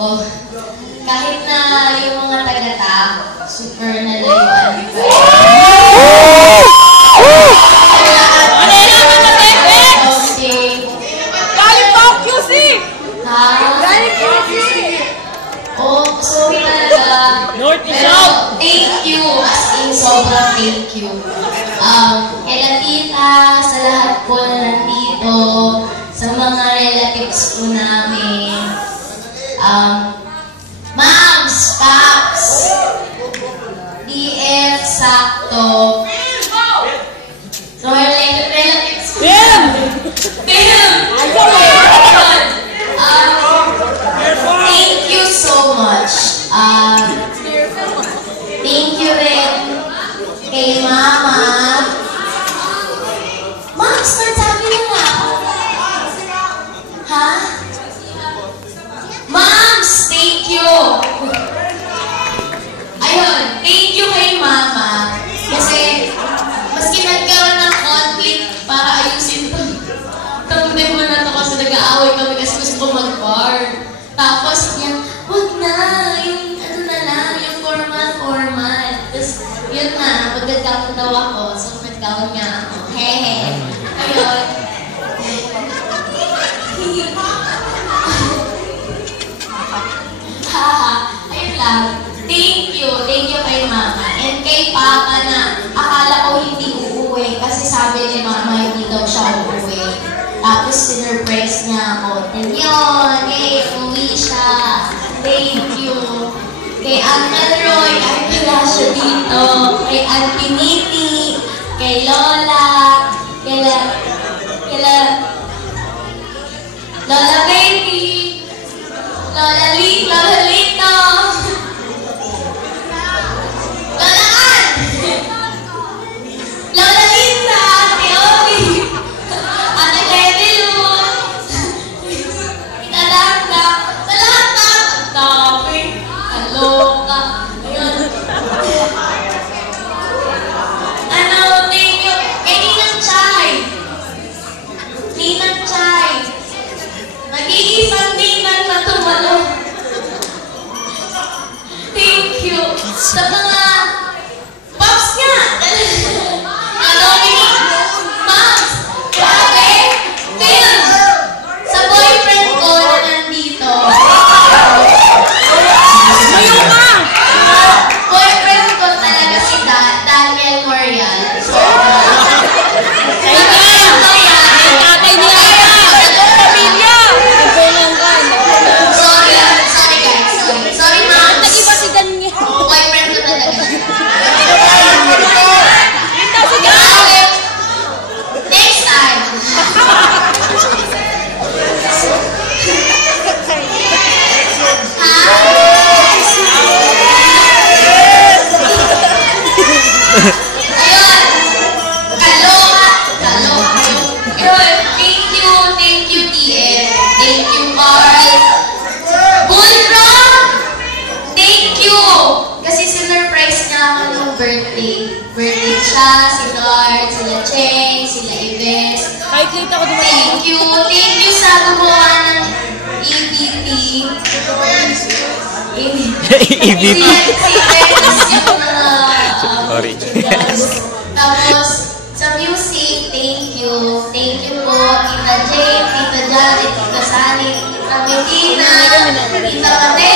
Oh, kahit na yung mga tagata, super nalayuan. Galing Tokyo si! Galing Tokyo si! Oh, sorry talaga. Pero thank you, as in sobrang thank you. Kaya tita, sa lahat po na nandito, sa mga relatives po namin, Mams, Paps, DF, Sakto, so relatives po namin. Thank you so much. Thank you rin kay Mama. Mams, nagsabi na nga. Ha? Mams, thank you. Ayun, thank you kay Mama. Kasi, maski nagkaroon ng conflict para ayusin to. Tawagin mo na to kasi nag-aaway kami kasi gusto ko mag-bar. Tapos yan, wag na, yung ano na lang, yung formal. Tapos, yun na, magagawin daw ako. So, nagawin nga ako. Hehe. Ayun. Ayun lang. Thank you kay Mama. And kay Papa na akala ko hindi uuwi kasi sabi ni Mama hindi daw siya uuwi. Tapos sinurprise niya ako. And yun, uwi siya. Thank you. Kay Uncle Roy, ay wala siya dito. Kay Auntie Niti, kay Lola, kay Lola Baby, Lola Lito, Lola Ann, Lola Linda, Ate Oli, Ate Levelun, Tita Danda, sa lahat na, dami, kaloka, ayun. Thank you, kay Ninang Chay, nag-iisang ninang na tumalo. Thank you. Sa mga Pops nga. Dominic, Moms, grabe. Phil, sa boyfriend ko na nandito. Boyfriend ko talaga si Daniel Morial. Birthday siya, si Lord, sila Cheng, sila Ives. Thank you sa gumawa ng EVP. EVP. Sorry. Tapos, sa music, thank you. Thank you po, Tita Jane, Tita Janet, Tita Sally, Tita Medina, Tita Mate,